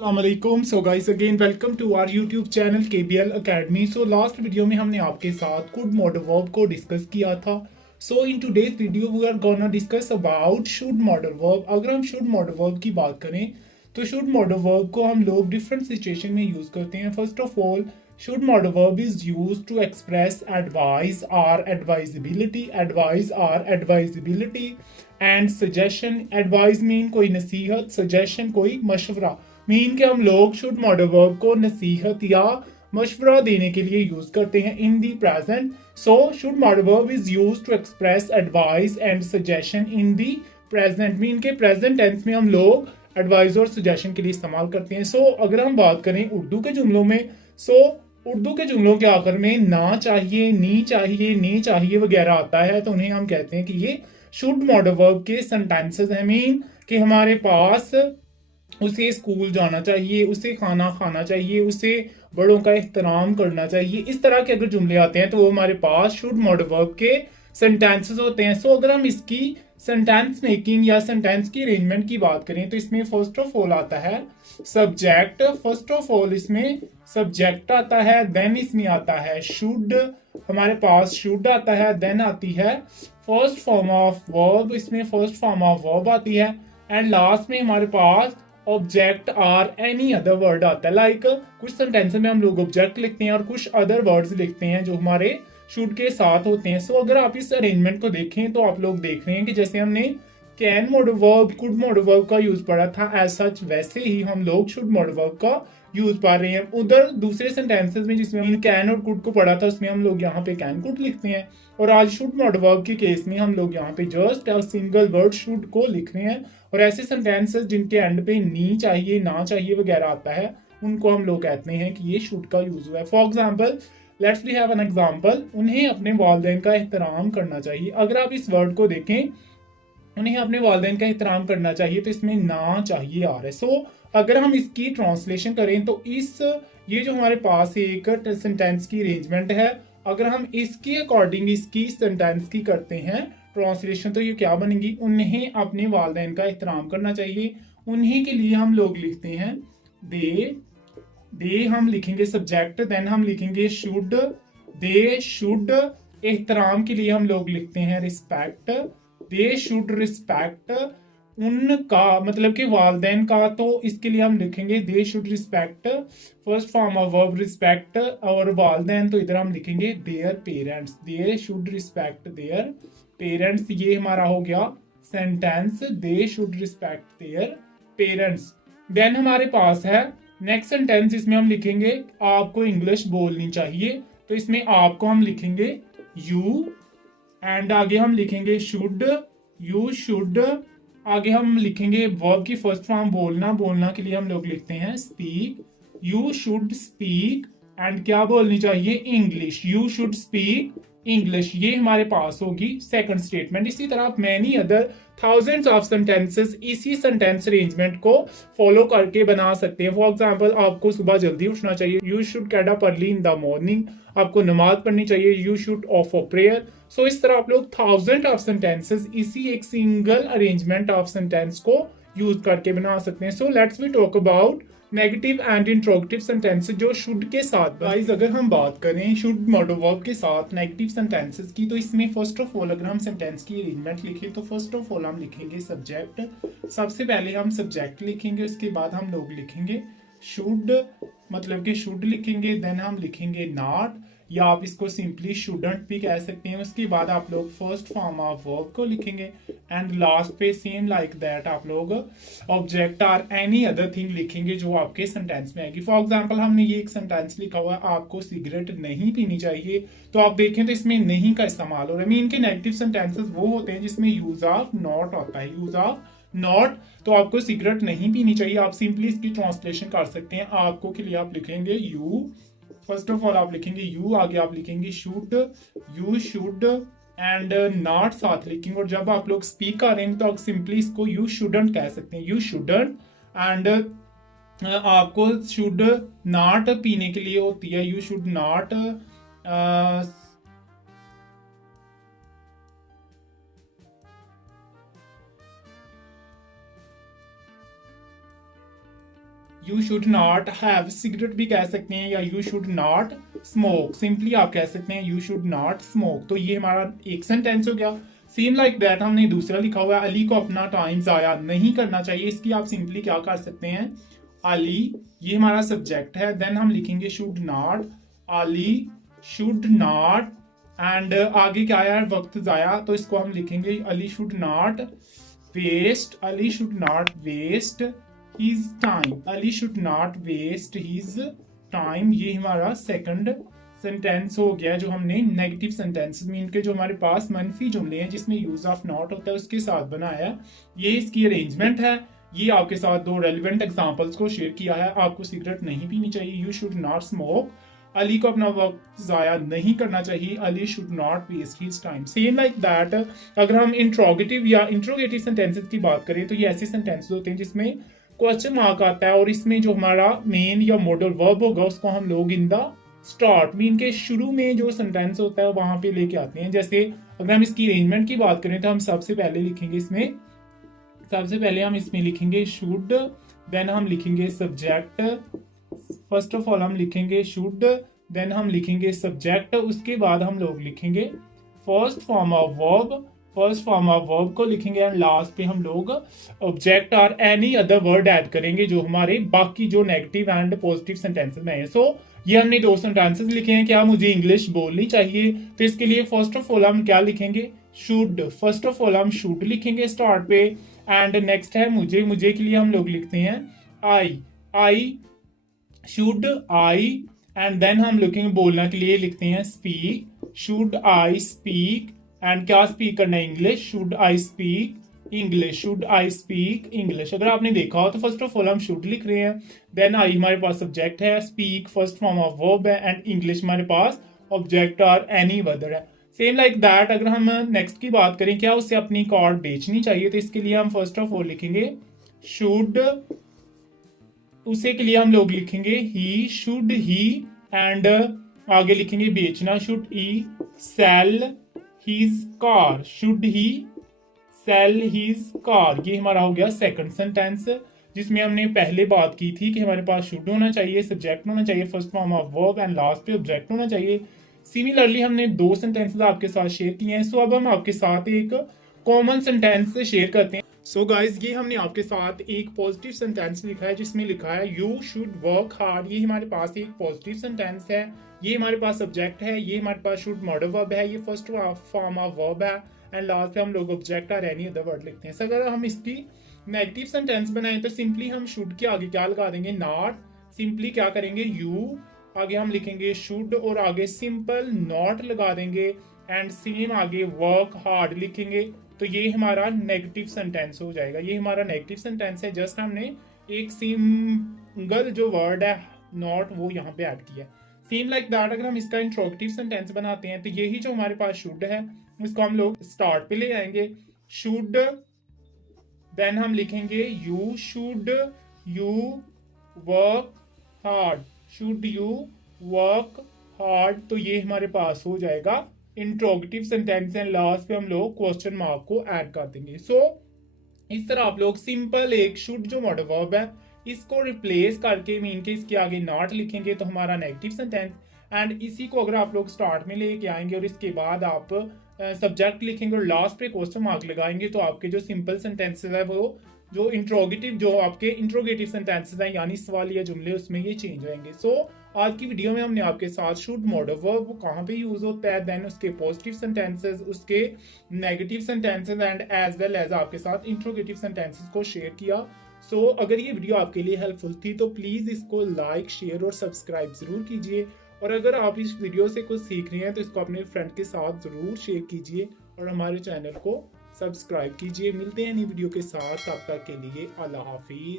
Assalamualaikum. So guys, again welcome to our YouTube channel KBL Academy. So last video में हमने आपके साथ could modal verb को discuss किया था. So in today's video we are gonna discuss about should modal verb. अगर हम should modal verb की बात करें तो should modal verb को हम लोग different situation में use करते हैं. First of all, should modal verb is used to express advice or advisability. Advice or advisability and suggestion. Advice mean कोई नसीहत, suggestion कोई मशवरा. मीन के हम लोग शुड मॉडल वर्ब को नसीहत या मशवरा देने के लिए यूज करते हैं in the present. So should modal verb is use to express advice and suggestion in the present. Mean के प्रेजेंट टेंस में हम लोग एडवाइस और सजेशन के लिए इस्तेमाल करते हैं. सो अगर हम बात करें उर्दू के जुमलों में, उर्दू के जुमलों के आखिर में ना चाहिए, नी चाहिए, ने चाहिए वगैरह आता है तो उन्हें हम कहते हैं कि ये शुड मॉडल वर्ब के सेंटेंसेस हैं. मीन कि हमारे पास उसे स्कूल जाना चाहिए, उसे खाना खाना चाहिए, उसे बड़ों का एहतराम करना चाहिए. इस तरह के अगर जुमले आते हैं तो वो हमारे पास शुड मॉडल वर्ब के सेंटेंसेस होते हैं. सो अगर हम इसकी सेंटेंस मेकिंग या सेंटेंस की अरेंजमेंट की बात करें तो इसमें फर्स्ट ऑफ ऑल आता है सब्जेक्ट. फर्स्ट ऑफ ऑल इसमें सब्जेक्ट आता है, देन इसमें आता है शुड, हमारे पास शुड आता है, देन आती है फर्स्ट फॉर्म ऑफ वर्ब, इसमें फर्स्ट फॉर्म ऑफ वर्ब आती है, एंड लास्ट में हमारे पास ऑब्जेक्ट और एनी अदर वर्ड आता है. लाइक कुछ सेंटेंस में हम लोग ऑब्जेक्ट लिखते हैं और कुछ अदर वर्ड्स लिखते हैं जो हमारे शुड के साथ होते हैं. सो अगर आप इस अरेंजमेंट को देखें तो आप लोग देख रहे हैं कि जैसे हमने can modal verb, could modal verb का यूज पढ़ा था, एज सच वैसे ही हम लोग शुड मॉडल वर्ब का यूज पा रहे हैं. उधर दूसरे सेंटेंसेस में जिसमें हमने कैन और कुड को पढ़ा था उसमें हम लोग यहाँ पे कैन कुड लिखते हैं, और आज शुड मॉडल वर्ब के केस में हम लोग यहाँ पे just a single word should को लिख रहे हैं. और ऐसे सेंटेंसेस जिनके एंड पे नी चाहिए, ना चाहिए वगैरह आता है उनको हम लोग कहते हैं कि ये शुड का यूज हुआ है. For example, let's we have an example. उन्हें अपने वालिदैन का एहतराम करना चाहिए. अगर आप इस वर्ड को देखें, उन्हें अपने वालिदैन का एहतराम करना चाहिए, तो इसमें ना चाहिए आ रहा है. सो अगर हम इसकी ट्रांसलेशन करें तो ये जो हमारे पास एक सेंटेंस की अरेंजमेंट है, अगर हम इसके अकॉर्डिंग इसकी सेंटेंस की करते हैं ट्रांसलेशन तो ये क्या बनेगी, उन्हें अपने वालिदैन का एहतराम करना चाहिए. उन्हीं के लिए हम लोग लिखते हैं दे हम लिखेंगे सब्जेक्ट, देन हम लिखेंगे शुड, दे शुड. एहतराम के लिए हम लोग लिखते हैं रिस्पेक्ट, दे शुड रिस्पेक्ट. उनका मतलब कि वालिदैन का, तो इसके लिए हम लिखेंगे they should respect first form of verb respect, और वालिदैन तो इधर हम लिखेंगे their parents, they should respect their parents. ये हमारा हो गया sentence, they should respect their parents. Then हमारे पास है नेक्स्ट सेंटेंस, इसमें हम लिखेंगे आपको इंग्लिश बोलनी चाहिए, तो इसमें आपको हम लिखेंगे यू, एंड आगे हम लिखेंगे शुड, यू शुड. आगे हम लिखेंगे वर्ब की फर्स्ट फॉर्म बोलना, बोलना के लिए हम लोग लिखते हैं speak, you should speak. And क्या बोलनी चाहिए, English, you should speak English. ये हमारे पास होगी सेकंड स्टेटमेंट. इसी तरह many other thousands of sentences इसी सेंटेंस अरेंजमेंट को फॉलो करके बना सकते हैं. फॉर एग्जांपल, आपको सुबह जल्दी उठना चाहिए, you should get up early in the morning. आपको नमाज पढ़नी चाहिए, you should offer prayer. So इस तरह आप लोग थाउजेंड ऑफ सेंटेंसेस इसी एक सिंगल अरेंजमेंट ऑफ सेंटेंस को यूज करके बना सकते हैं. So let's we talk about negative and interrogative sentences जो शुड के साथ. गाइस अगर हम बात करें शुड मॉडल वर्ब के साथ नेगेटिव सेंटेंसेस की, तो इसमें फर्स्ट ऑफ ऑल अगर हम सेंटेंस की अरेंजमेंट लिखें तो फर्स्ट ऑफ ऑल हम लिखेंगे सब्जेक्ट. सबसे पहले हम सब्जेक्ट लिखेंगे, उसके बाद हम लोग लिखेंगे शुड, मतलब कि शुड लिखेंगे, देन हम लिखेंगे नॉट, या आप इसको सिंपली शुडंट भी कह सकते हैं. उसके बाद आप लोग फर्स्ट फॉर्म ऑफ वर्ब को लिखेंगे, एंड लास्ट पे सेम लाइक दैट आप लोग ऑब्जेक्ट और एनी अदर थिंग लिखेंगे जो आपके सेंटेंस में आएगी. फॉर एग्जांपल, हमने ये एक सेंटेंस लिखा हुआ है आपको सिगरेट नहीं पीनी चाहिए, तो आप देखें तो इसमें नहीं का इस्तेमाल हो रहा है. मीन के नेगेटिव सेंटेंसेस वो होते हैं जिसमें यूज ऑफ नॉट होता है, यूज ऑफ नॉट. तो आपको सिगरेट नहीं पीनी चाहिए, आप सिंपली इसकी ट्रांसलेशन कर सकते हैं. आपको के लिए आप लिखेंगे यू, फर्स्ट ऑफ ऑल आप लिखेंगे यू, आगे आप लिखेंगे should, you should, and not साथ लिखेंगे. और जब आप लोग स्पीक कर रहे हैं तो आप सिंपली इसको यू शुडंट कह सकते हैं, यू शुडंट. एंड आपको शुड नॉट पीने के लिए होती है you should not you should not have cigarette भी कह सकते हैं, या you should not smoke, simply आप कह सकते हैं यू शुड नॉट स्मोक। तो ये हमारा एक सेंटेंस हो गया। सेम लाइक दैट हमने दूसरा लिखा हुआ है, अली को अपना टाइम जाया नहीं करना चाहिए। इसकी आप सिंपली क्या कर सकते हैं, अली, ये हमारा सब्जेक्ट है, देन हम लिखेंगे should not, Ali should not, and आगे क्या है, वक्त जाया, तो इसको हम लिखेंगे Ali should not waste, Ali should not waste his time, Ali should not waste his time. ये हमारा सेकंड सेंटेंस हो गया जो हमने नेगेटिव सेंटेंसेस में, इनके जो हमारे पास मनफी जुमले हैं जिसमें यूज ऑफ नॉट होता है उसके साथ बनाया। ये इसकी अरेंजमेंट है। ये आपके साथ दो रेलिवेंट एग्जांपल्स को शेयर किया है। आपको सिगरेट नहीं पीनी चाहिए, you should not smoke, Ali को अपना वक्त जाया नहीं करना चाहिए, Ali should not waste his time. Same like that अगर हम इंट्रोगेटिव या इंट्रोगेटिव सेंटेंसेस की बात करें तो ये ऐसे सेंटेंसेस होते हैं जिसमें क्वेश्चन मार्क आता है, और इसमें जो हमारा मेन या मॉडल वर्ब होगा उसको हम लोग इन द स्टार्ट मीन के शुरू में जो सेंटेंस होता है वहां पे लेके आते हैं। जैसे अगर हम इसकी अरेंजमेंट की बात करें तो हम सबसे पहले लिखेंगे इसमें, सबसे पहले हम इसमें लिखेंगे शुड, देन हम लिखेंगे सब्जेक्ट, फर्स्ट ऑफ ऑल हम लिखेंगे शुड, देन हम लिखेंगे सब्जेक्ट, उसके बाद हम लोग लिखेंगे first form of verb, first form of verb को लिखेंगे, एंड लास्ट पे हम लोग ऑब्जेक्ट और एनी अदर वर्ड ऐड करेंगे जो हमारे बाकी जो नेगेटिव एंड पॉजिटिव सेंटेंसेस में है। सो ये हमने दो सेंटेंसेस लिखे हैं। क्या मुझे इंग्लिश बोलनी चाहिए, तो इसके लिए फर्स्ट ऑफ ऑल हम क्या लिखेंगे, शुड, फर्स्ट ऑफ ऑल हम शुड लिखेंगे स्टार्ट पे, एंड नेक्स्ट है मुझे, मुझे के लिए हम लोग लिखते हैं I should I, and then हम लिखेंगे बोलना के लिए लिखते हैं speak, should I speak, and क्या स्पीक करना है, English, should I speak English, should I speak English. अगर आपने देखा हो तो फर्स्ट ऑफ ऑल हम शुड लिख रहे हैं, देन आई हमारे पास सब्जेक्ट है, speak first form of verb है, एंड इंग्लिश हमारे पास ऑब्जेक्ट और एनी अदर है। सेम लाइक दैट अगर हम नेक्स्ट की बात करें, क्या उसे अपनी कार बेचनी चाहिए, तो इसके लिए हम फर्स्ट ऑफ ऑल लिखेंगे शुड, उसे के लिए हम लोग लिखेंगे ही, शुड ही, एंड आगे लिखेंगे बेचना, should he sell his car, should he sell his car. ये हमारा हो गया सेकंड सेंटेंस, जिसमें हमने पहले बात की थी कि हमारे पास शुड होना चाहिए, सब्जेक्ट होना चाहिए first form of verb, and last पे ऑब्जेक्ट होना चाहिए। सिमिलरली हमने दो सेंटेंसेस आपके साथ शेयर किए हैं। सो अब हम आपके साथ एक कॉमन सेंटेंस शेयर करते हैं। सो गाइज ये हमने आपके साथ एक पॉजिटिव सेंटेंस लिखा है जिसमें लिखा है यू शुड वर्क हार्ड। ये हमारे पास एक पॉजिटिव सेंटेंस है, ये हमारे पास सब्जेक्ट है, ये हमारे पास शुड मॉडल वर्ब है, ये फर्स्ट फॉर्म ऑफ वर्ब है, एंड लास्ट पे हम लोग ऑब्जेक्ट और एनी अदर वर्ड लिखते हैं। सो अगर हम इसकी नेगेटिव सेंटेंस बनाएं तो सिंपली हम शुड के आगे क्या लगा देंगे, नॉट, सिंपली क्या करेंगे यू, आगे हम लिखेंगे शुड और आगे सिंपल नॉट लगा देंगे, एंड सेम आगे वर्क हार्ड लिखेंगे। तो ये हमारा नेगेटिव सेंटेंस हो जाएगा। ये हमारा नेगेटिव सेंटेंस है, जस्ट हमने एक सिंगल जो वर्ड है नॉट वो यहाँ पे ऐड किया। सेम लाइक दैट अगर हम इसका इंट्रोगेटिव सेंटेंस बनाते हैं तो यही जो हमारे पास शुड है इसको हम लोग स्टार्ट पे ले आएंगे, शुड, देन हम लिखेंगे you should you work hard, should you work hard. तो ये हमारे पास हो जाएगा इंट्रोगेटिव सेंटेंस, एंड लास्ट पे हम लोग क्वेश्चन मार्क को ऐड कर देंगे। सो इस तरह आप लोग सिंपल एक शुड जो मॉडल वर्ब है इसको रिप्लेस करके मीन के इसके आगे नॉट लिखेंगे तो हमारा नेगेटिव सेंटेंस, एंड इसी को अगर आप लोग स्टार्ट में लेके आएंगे और इसके बाद आप सब्जेक्ट लिखेंगे और लास्ट पे क्वेश्चन मार्क लगाएंगे तो आपके जो सिंपल सेंटेंसेस है वो जो इंट्रोगेटिव जो आपके इंट्रोगेटिव सेंटेंसेस हैं यानी सवाल या जुमले उसमें ये चेंज होंगे। सो आज की वीडियो में हमने आपके साथ शुड मॉडल वर्ब कहाँ पे यूज होता है, देन उसके पॉजिटिव सेंटेंसेस, उसके negative sentences, and as well as आपके साथ इंट्रोगेटिव सेंटेंसेस को शेयर किया। सो अगर ये वीडियो आपके लिए हेल्पफुल थी तो प्लीज इसको लाइक, शेयर और सब्सक्राइब जरूर कीजिए, और अगर आप इस वीडियो से कुछ सीख रहे हैं तो इसको अपने फ्रेंड के साथ जरूर शेयर कीजिए और हमारे चैनल को सब्सक्राइब कीजिए। मिलते हैं नई वीडियो के साथ, तब तक के लिए अल्लाह हाफिज।